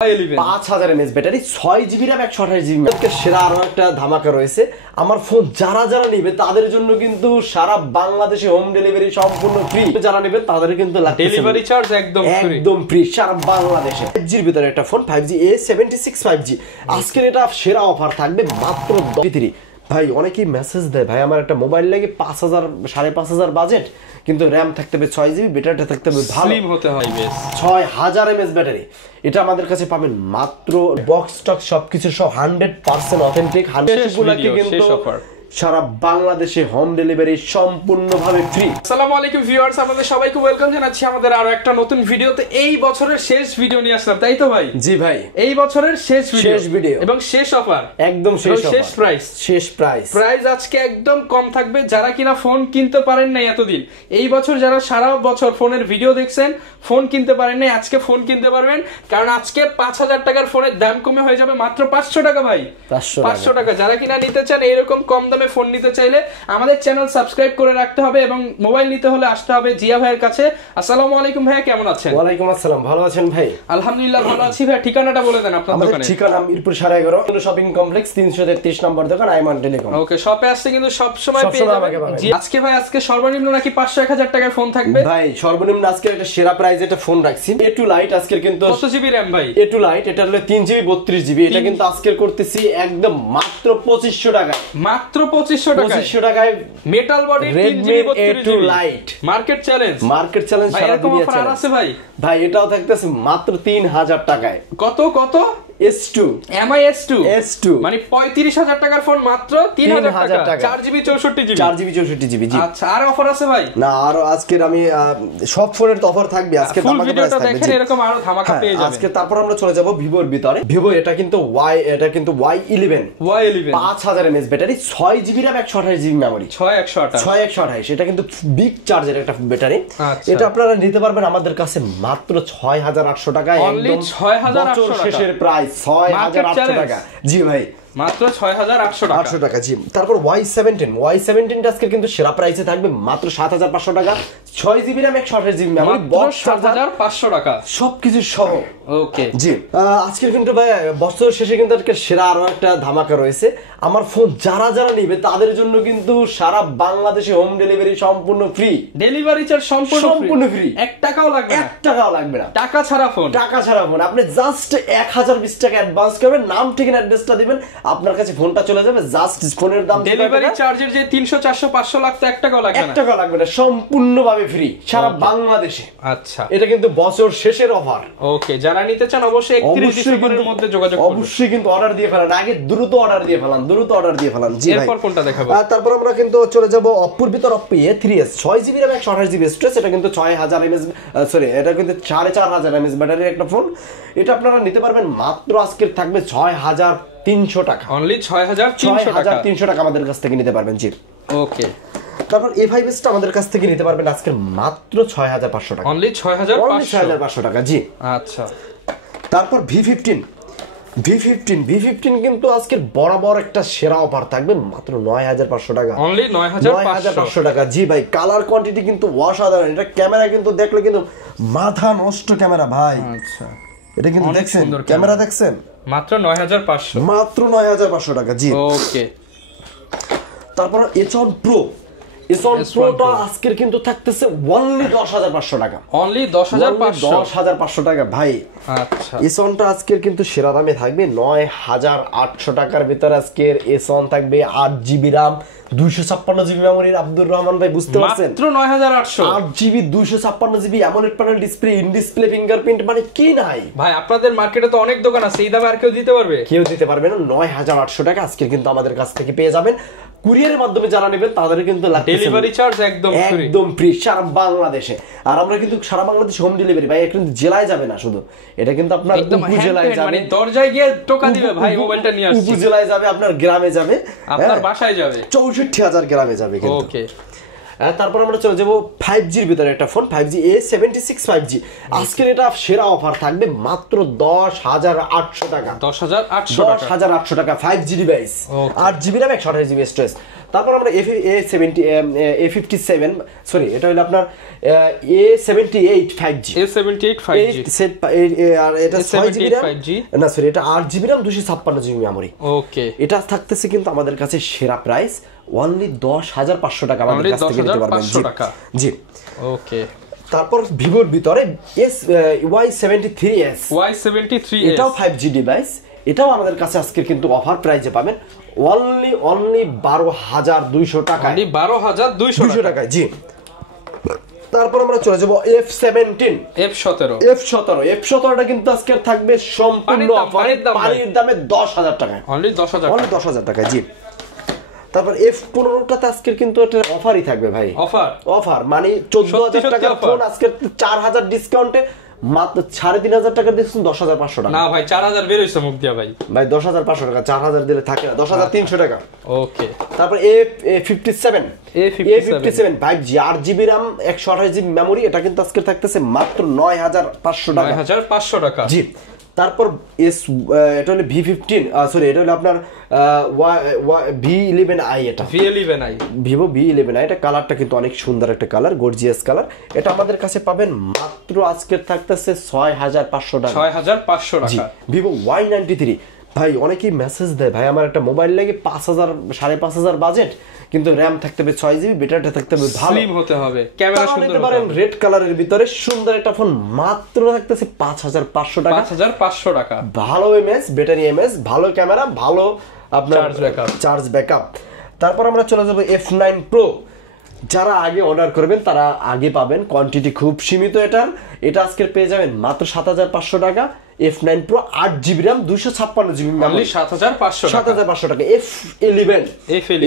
5000 mAh battery 6GB RAM 128GB সেরা আরো একটা ধামাকা রয়েছে। আমার ফোন যারা যারা নেবে তাদের জন্য কিন্তু সারা বাংলাদেশে হোম ডেলিভারি সম্পূর্ণ ফ্রি। যারা নেবে তাদের কিন্তু ডেলিভারি চার্জ একদম ফ্রি সারা বাংলাদেশে। 5G এর ভিতরে একটা ফোন 5G A76 5G আজকের এটা সেরা অফার থাকবে মাত্র 10 ভাই। অনেকেই মেসেজ দেয় ভাই আমার একটা মোবাইল লাগে 5000 5500 বাজেট, কিন্তু র্যাম থাকতে হবে 6GB, ব্যাটারিটা থাকতে হবে ভালো, স্লিম হতে হয় বেশ 6000 mAh ব্যাটারি। এটা আমাদের কাছে পাবেন মাত্র বক্স স্টক সবকিছু সব 100% অথেন্টিক। 100 কিন্তু সারা বাংলাদেশে হোম ডেলিভারি সম্পূর্ণভাবে ফ্রি। আসসালামু আলাইকুম ভিউয়ার্স, আপনাদের সবাইকে ওয়েলকাম জানাচ্ছি আমাদের আরো একটা নতুন ভিডিওতে। এই বছরের শেষ ভিডিও নিয়ে আসলাম, তাই তো ভাই? জি ভাই, এই বছরের শেষ ভিডিও এবং শেষ অফার, একদম শেষ প্রাইস আজকে একদম কম থাকবে। যারা কিনা ফোন কিনতে পারেন নাই এতদিন, এই বছর যারা সারা বছর ফোনের ভিডিও দেখছেন, ফোন কিনতে পারেন নাই, আজকে ফোন কিনতে পারবেন। কারণ আজকে 5000 টাকার ফোনের দাম কমে হয়ে যাবে মাত্র 500 টাকা ভাই, 500 টাকা। যারা কিনা নিতে চান এরকম কম দামে ফোন নিতে চাইলে আমাদের চ্যানেল সাবস্ক্রাইব করে রাখতে হবে এবং মোবাইল নিতে হলে আসতে হবে জিয়া ভাইয়ের কাছে। আসসালামু আলাইকুম ভাইয়া, কেমন আছেন? ওয়ালাইকুম আসসালাম, ভালো আছেন ভাই? আলহামদুলিল্লাহ ভালো আছি ভাই। ঠিকানাটা বলে দেন আপনার দোকানে। ঠিকানা মিরপুর 11.5 শপিং কমপ্লেক্স 333 নম্বর দোকান, আইমান টেলিকম। ওকে, শপে আসছে কিন্তু সব সময় পেয়ে যাবেন। জি, আজকে ভাই আজকে সর্বনিম্ন নাকি 500-1000 টাকার ফোন থাকবে ভাই। সর্বনিম্ন আজকে একটা সেরা প্রাইসে একটা ফোন রাখছি A2 লাইট। আজকের কিন্তু কত জিবি RAM ভাই? A2 লাইট এটা হলো 3GB 32GB। এটা কিন্তু আজকের করতেছি একদম মাত্র 2500 টাকা, মাত্র 2500 টাকায় metal body 3GB 32GB light. Market challenge সারা দুনিয়া অফার আছে ভাই। ভাই এটাও থাকতেছে মাত্র 3000 টাকায়। কত S2 MI S2 মানে 35000 টাকার ফোন মাত্র 3000 টাকা, 4GB 64GB। জি আচ্ছা, আর অফার আছে ভাই? না, আর আজকের আমি সব ফোনের তো অফার থাকবে আজকে, ফুল ভিডিওটা দেখেন, এরকম আরো ধামাকা পেয়ে যাবেন আজকে। তারপর আমরা চলে যাব ভিভোর ভিতরে। ভিভো এটা কিন্তু Y11 5000 mAh battery 6GB RAM 128GB memory 6128। এটা কিন্তু বিগ চার্জের একটা ব্যাটারি। এটা আপনারা নিতে পারবেন আমাদের কাছে মাত্র 6800 টাকায়, একদম 6800 টাকা শেষের প্রাইস 6800 টাকা। জি ভাই, মাত্র 6800 টাকা। জি। তারপর Y17 আজকে কিন্তু সেরা প্রাইসে থাকবে মাত্র 7500 টাকা, 6GB RAM 128GB memory, box 7500 টাকা সবকিছু সহ। ওকে জি, আজকে কিন্তু ভাই বছর শেষে কিন্তু আজকে সেরা আরো একটা ধামাকা রয়েছে। আমার ফোন যারা যারা নেবে তাদের জন্য কিন্তু সারা বাংলাদেশে হোম ডেলিভারি সম্পূর্ণ ফ্রি। ডেলিভারি চার্জ সম্পূর্ণ ফ্রি, 1 টাকাও লাগবে না, টাকা ছাড়া ফোন। আপনি জাস্ট 1020 টাকা অ্যাডভান্স করবেন, নাম ঠিকানা অ্যাড্রেসটা দিবেন, আপনার কাছে ফোনটা চলে যাবে। জাস্ট ফোনের দাম, ডেলিভারি চার্জের যে 300 400 500 লাগতো 1 টাকাও লাগবে না, সম্পূর্ণভাবে ফ্রি সারা বাংলাদেশে। আচ্ছা, এটা কিন্তু বছর শেষের অফার। ওকে, যারা নিতে চান অবশ্যই 31 ডিসেম্বরের মধ্যে যোগাযোগ করুন। অবশ্যই কিন্তু অর্ডার দিয়ে ফেলান, আগে দ্রুত অর্ডার দিয়ে ফেলান। জি ভাই, এরপর কোনটা দেখাবো? তারপর আমরা কিন্তু চলে যাব অপ্পুর ভিতর Oppo A3s 6GB RAM 128GB storage. এটা কিন্তু 6000 mAh এটা কিন্তু 4500 mAh ব্যাটারির একটা ফোন। এটা আপনারা নিতে পারবেন মাত্র আজকের থাকবে 6300 টাকা, অনলি 6300 টাকা আমাদের কাছ থেকে নিতে পারবেন। জি, ওকে। তারপর A5s টা আমাদের কাছ থেকে নিতে পারবেন আজকে মাত্র 6500 টাকা, অনলি 6500 টাকা। জি, আচ্ছা। তারপর V15 কিন্তু আজকের বরাবর একটা সেরা অফার থাকবে মাত্র 9500 টাকা, অনলি 9500 টাকা। জি ভাই, কালার কোয়ান্টিটি কিন্তু অসাধারণ। এটা ক্যামেরা কিন্তু দেখলে কিন্তু মাথা নষ্ট ক্যামেরা ভাই। আচ্ছা, এটা কিন্তু দেখছেন, ক্যামেরা দেখছেন, মাত্র 9500 টাকা। জি, ওকে। তারপর Econ Pro টা আজকের কিন্তু থাকতেছে অনলি 10500 টাকা, অনলি 10500 টাকা ভাই। আচ্ছা, Econ টা আজকের কিন্তু সেরা দামে থাকবে 9800 টাকার ভিতরে। আজকের Econ থাকবে 8GB RAM 256GB memory. Abdur Rahman ভাই, বুঝতে পারছেন, মাত্র 9800 8GB 256GB AMOLED panel display, in display fingerprint, মানে কি নাই ভাই? আপনাদের মার্কেটে তো অনেক দোকান আছে, এই দামে আর কেউ দিতে পারবে না। 9800 টাকা আজকে কিন্তু আমাদের কাছ থেকে পেয়ে যাবেন। কুরিয়ারের মাধ্যমে যারা নেবেন তাদের কিন্তু ডেলিভারি চার্জ একদম ফ্রি সারা বাংলাদেশে। আর আমরা কিন্তু সারা বাংলাদেশে হোম ডেলিভারি ভাই, কিন্তু জেলায় যাবে না শুধু, এটা কিন্তু আপনার উপজেলায় যাবে, মানে দরজায় গিয়ে টোকা দিবে ভাই, মোবাইলটা নিয়ে আসছে, উপজেলায় যাবে, আপনার গ্রামে যাবে, আপনার বাসায় যাবে, 64000 গ্রামে যাবে কিন্তু। ওকে। তারপর আমরা চলে যাব 5G এর ভিতরে একটা ফোন 5G A76 5G আজকের এটা সেরা অফার থাকবে মাত্র 10800 টাকা, 10800 টাকা 5G device, 8GB RAM 128GB storage. তারপর আমরা A57 সরি এটা হলো আপনার A78 5G সেট আর এটা 6GB RAM না সরি এটা 8GB RAM 256GB মেমরি। ওকে, এটা থাকতেছে কিন্তু আমাদের কাছে সেরা প্রাইস অনলি 10,500 টাকা আমাদের কাছ থেকে নিতে পারবেন। জি ওকে। তারপর ভিভোর ভিতরে Y73s এটাও 5G ডিভাইস, এটাও আমাদের কাছে আজকে কিন্তু অফার প্রাইসে পাবেন অনলি 12,200 টাকা। 12,200 টাকায়। জি তারপর আমরা চলে যাব F17টা কিন্তু আজকে থাকবে সম্পূর্ণ পানির দামে 10,000 টাকায়, অনলি 10,000 টাকায়। জি তারপর F15টাতে আজকে কিন্তু একটা অফারই থাকবে ভাই, অফার মানে 14,000 টাকার ফোন আজকে 4,000 ডিসকাউন্টে মাত্র 3,500 টাকা দিচ্ছেন 10,500 টাকা। না ভাই 4,000 বের হইছে মুখ দিয়া ভাই 10,500 টাকা, 4,000 দিলে থাকে না, 10,300 টাকা। ওকে। তারপর A57 5G 8GB RAM 128GB memory, এটা কিন্তু আজকে থাকতেছে মাত্র 9,500 টাকা। 9,500 টাকা। জি তারপর এটা হলো V15 সরি এটা হলো আপনার V11i, এটা V11i ভিভো V11i, এটা কালারটা কিন্তু অনেক সুন্দর একটা কালার, গর্জিয়াস কালার। এটা আমাদের কাছে পাবেন মাত্র আজকে থাকতেছে 6,500 টাকা। 6,500 টাকা। ভিভো Y93 ভাই অনেকেই মেসেজ দেয় ভাই আমার একটা মোবাইল লাগে 5,000 5,500 বাজেট, কিন্তু র্যাম থাকতে হবে 6GB, ব্যাটারিটা থাকতে হবে ভালো, স্লিম হতে হবে, ক্যামেরা সুন্দর হতে হবে। রেড কালারের ভিতরে সুন্দর একটা ফোন মাত্র থাকতেছে 5,500 টাকা। 5,500 টাকা। ভালো এমএস, ব্যাটারি এমএস, ভালো ক্যামেরা, ভালো আপনার চার্জ ব্যাকআপ। তারপর আমরা চলে যাব F9 Pro, যারা আগে অর্ডার করবেন তারা আগে পাবেন, কোয়ান্টিটি খুব সীমিত। এটা আজকে পেয়ে যাবেন মাত্র 7,500 টাকা। F9 Pro 8GB RAM 256GB memory 7,500 টাকা। F11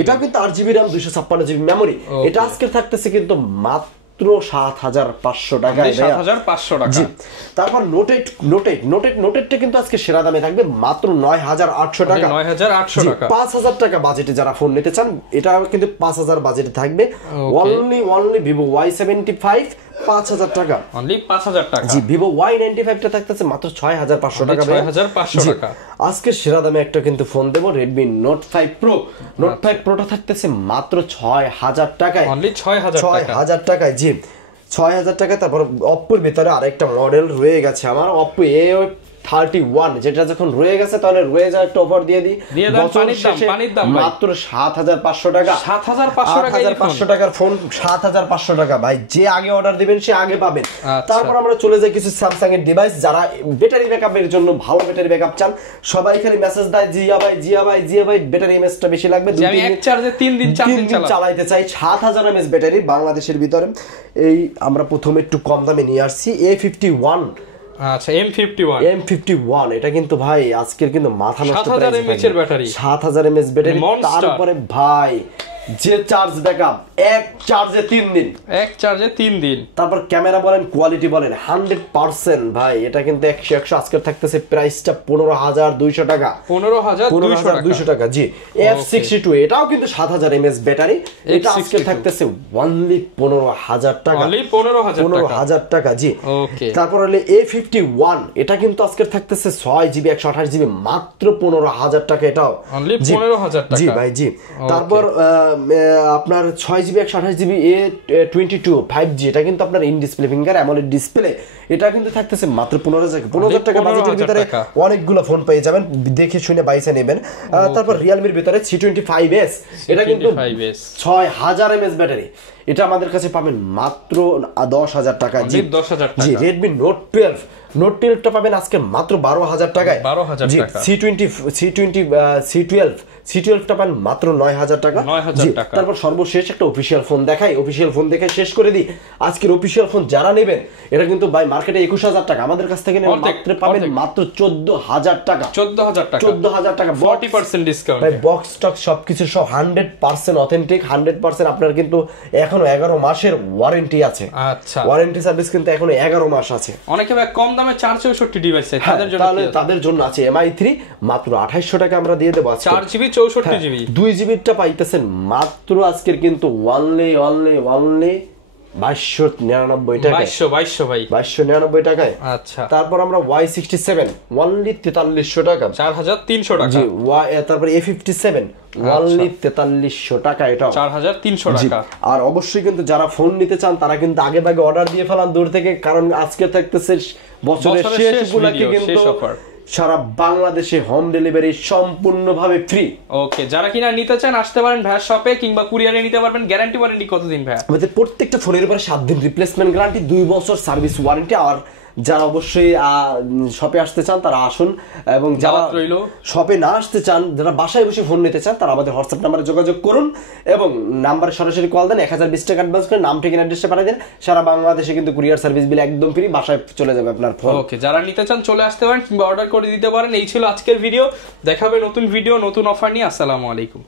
এটা কিন্তু 8GB RAM 256GB মেমরি, এটা আজকে থাকতেছে কিন্তু মাত্র 7,500 টাকা। 7,500 টাকা। জি তারপর নোটেটটা কিন্তু আজকে সেরা দামে থাকবে মাত্র 9,800 টাকা। 9,800 টাকা। 5,000 টাকা বাজেটে যারা ফোন নিতে চান এটা কিন্তু 5,000 বাজেটে থাকবে। অনলি ভিভো Y75 5,000 টাকা, অনলি 5,000 টাকা। জি ভিভো Y95 টা থাকতেছে মাত্র 6,500 টাকা। 6,500 টাকা। আজকে সেরা দামে একটা কিন্তু ফোন দেব, Redmi Note 5 Pro। Note 5 Pro টা থাকতেছে মাত্র 6,000 টাকায়, অনলি 6,000 টাকায়। জি 6,000 টাকা। তারপর Oppo এর ভিতরে আরেকটা মডেল রয়ে গেছে আমার, Oppo A31, যেটা যখন রয়ে গেছে তাহলে রয়ে যায় একটা অফার দিয়ে দিই পানির দাম মাত্র 7,500 টাকা। 7,500 টাকার ফোন 7,500 টাকা ভাই, যে আগে অর্ডার দিবেন সে আগে পাবেন। তারপর আমরা চলে যাই কিছু স্যামসাং এর ডিভাইস, যারা ব্যাটারি ব্যাকআপের জন্য ভালো ব্যাটারি ব্যাকআপ চান, সবাই খালি মেসেজ দেয় জিয়া ভাই ব্যাটারি এমএসটা বেশি লাগবে, এক চার্জে 3 দিন চালাইতে চাই। 7,000 mAh ব্যাটারি বাংলাদেশের ভিতরে এই আমরা প্রথমে একটু কম দামে নিয়ে আসছি A51। আচ্ছা M51 এটা কিন্তু ভাই আজকের কিন্তু মাথা নষ্ট প্রাইস, 7,000 mAh এর ব্যাটারি, 7,000 mAh ব্যাটারি। তারপরে ভাই যে চার্জ ব্যাকআপ এক চার্জে 3 দিন। তারপর ক্যামেরা বলেন, কোয়ালিটি বলেন 100% ভাই, এটা কিন্তু 100 আজকে থাকতেছে প্রাইসটা 15,200 টাকা। 15,200 টাকা। জি F62 এটাও কিন্তু 7,000 mAh ব্যাটারি, এটা আজকে থাকতেছে অনলি 15,000 টাকা। 15,000 টাকা। জি ওকে। তারপর হলো A51, এটা কিন্তু আজকে থাকতেছে 6GB 128GB মাত্র 15,000 টাকা, এটাও অনলি 15,000 টাকা। জি ভাই। জি তারপর আপনার 6GB 128GB A22 5G, এটা কিন্তু আপনার in display finger AMOLED display, এটা কিন্তু থাকতেছে মাত্র 15,000 টাকা বাজেটের ভিতরে অনেকগুলো ফোন পেয়ে যাবেন, দেখে শুনে বাইসে নেবেন। তারপর রিয়েলমির ভিতরে C25s, এটা কিন্তু 6,000 mAh ব্যাটারি, এটা আমাদের কাছে পাবেন মাত্র 10,000 টাকা। জি 10,000 টাকা। জি Redmi Note 12 টা পাবেন আজকে মাত্র 12,000 টাকায়। 12,000 টাকা। C12 টা পাবেন মাত্র 9,000 টাকা। 9,000 টাকা। তারপর সর্বশেষ একটা অফিশিয়াল ফোন দেখাই, অফিশিয়াল ফোন দেখে শেষ করে দিই। আজকের অফিশিয়াল ফোন যারা নেবেন এটা কিন্তু ভাই মার্কেটে 21,000 টাকা, আমাদের কাছ থেকে মাত্র পাবেন মাত্র 14,000 টাকা। 14,000 টাকা 40% ডিসকাউন্ট ভাই, বক্স স্টক সবকিছু সব 100% অথেন্টিক, 100% আপনার কিন্তু এখনো 11 মাসের ওয়ারেন্টি আছে। আচ্ছা, ওয়ারেন্টি সার্ভিস কিন্তু এখনো 11 মাস আছে। অনেকে ভাই কম দামে 464 ডিভাইস চাই, তাদের জন্য আছে MI3 মাত্র 2800 টাকা আমরা দিয়ে দেব। 4GB 64GB 2GB টা পাইতেছেন মাত্র আজকের কিন্তু অনলি 2299 টাকায়। 2200 ভাই, 2299 টাকায়। আচ্ছা, তারপর আমরা Y67 অনলি 4300 টাকা, 4300 টাকা। জি, তারপর A57 অনলি 4300 টাকা, এটা 4300 টাকা। আর অবশ্যই কিন্তু যারা ফোন নিতে চান তারা কিন্তু আগে ভাগে অর্ডার দিয়ে ফেলান দূর থেকে, কারণ আজকে থাকতেছে বছরের শেষ উপলক্ষে কিন্তু সারা বাংলাদেশে হোম ডেলিভারি সম্পূর্ণভাবে ফ্রি। ওকে, যারা কিনা নিতে চান আসতে পারেন ভাইয়া শপে, কিংবা কুরিয়ারে নিতে পারবেন। গ্যারান্টি ওয়ারেন্টি কতদিন ভাইয়া? আমাদের প্রত্যেকটা ফোনের উপরে 7 দিন রিপ্লেসমেন্ট গ্যারান্টি, 2 বছর সার্ভিস ওয়ারেন্টি। আর যারা অবশ্যই শপে আসতে চান তারা আসুন, এবং যারা শপে না আসতে চান, যারা বাসায় বসে ফোন নিতে চান তারা আমাদের হোয়াটসঅ্যাপ নাম্বারে যোগাযোগ করুন, এবং নাম্বারে সরাসরি কল দেন, 1020 টাকা অ্যাডভান্স করে নাম ঠিকানা অ্যাড্রেসটা পাঠিয়ে দেন। সারা বাংলাদেশে কিন্তু কুরিয়ার সার্ভিস বিল একদম ফ্রি, বাসায় চলে যাবে আপনার ফোন। ওকে, যারা নিতে চান চলে আসতে পারেন কিংবা অর্ডার করে দিতে পারেন। এই ছিল আজকের ভিডিও, দেখাবে নতুন ভিডিও নতুন অফার নিয়ে। আসসালামু আলাইকুম।